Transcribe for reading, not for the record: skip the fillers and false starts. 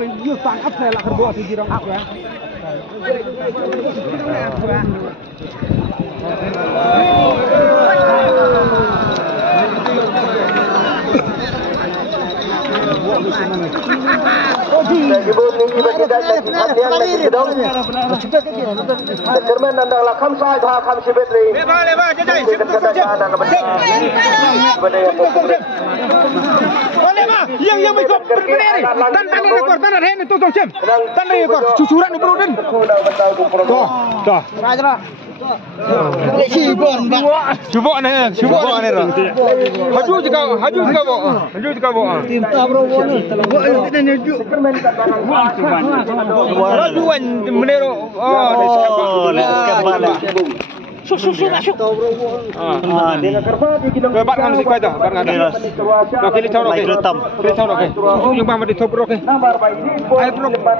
Yêu toàn ấp này là con bò thì gì đâu ấp vậy. Yang berikut berbeda tan rekor tan ada ini tuh Jim tan rekor cucuran bro den dah Cuba ni dah. Haju juga bo. Tim tabro bo ni. Bo ni haju. Rajuan menero. Oh, masuk. Bạn ăn gì quay bạn ăn. Nó cái lý thao nó cái. Lý thao nó cái. Susu yang bang di top roke.